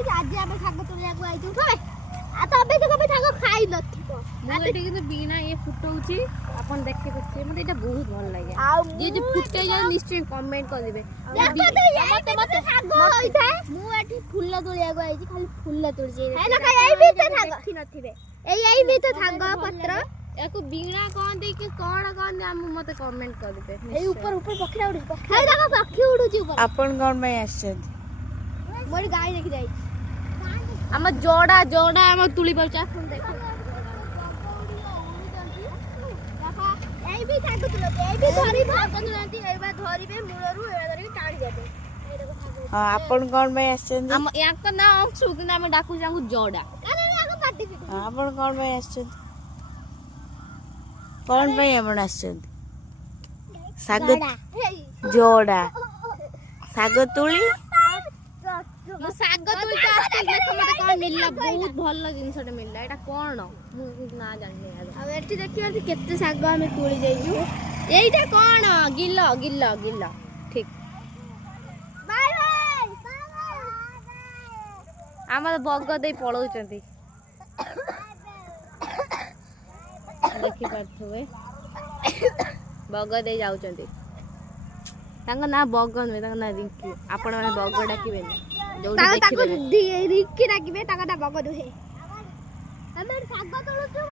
आज आम शाग तोड़ा आई तबे तो कभी शाग खाई नथिबो मुझे किंतु बिना ये फुटौची अपन देखे पछे मते एटा बहुत भल लागे जे जे फुटे जा निश्चय कमेंट कर देबे मते मते शाग होइता मु एठी फुल तोड़िया को आइची खाली फुल तोड़जे है ना एई भी तो शाग देखि नथिबे एई भी तो शाग पत्र याको बिना कोन दे के कोन कोन हम मते कमेंट कर देबे एई ऊपर ऊपर पखरा उड़ी पखरा देखो पखी उडुची ऊपर अपन कोन में आछन मोर गाय देखि जाई हम जोड़ा जोड़ा हम तुली परचा हम देखो एई भी शाग तुलो एई भी धरिबो तुलंती एई बा धरिबे मूलरू एई धरि टाणी देबे एई देखो शाग हां अपन कोन में आछन हम याको ना अंशु कि हम डाकू जांगू जोड़ा अरे आगो पाटी हां अपन कोन में आछन कोन में अपन आछन साग जोड़ा साग तुली मो साग तुलता आस्ते देखो मते कोन मिलला बहुत भल जिंसटे मिलला एटा कोन मु ना जानि यार अब एठी देखियो केते शाग हम तुली जाइजु एइटा कोन गिल्लो गिल्लो गिल्लो ठीक बाय बाय हमर बग दे पळौचंती देखि पाथुवे बग दे जाउचंती तांगा ना बग नुहे तांगा ना रिंकी आपण माने बग डाकिबे जो ताको रिक्की डाकिबे ताका बग दुहे हम शाग तोड़छु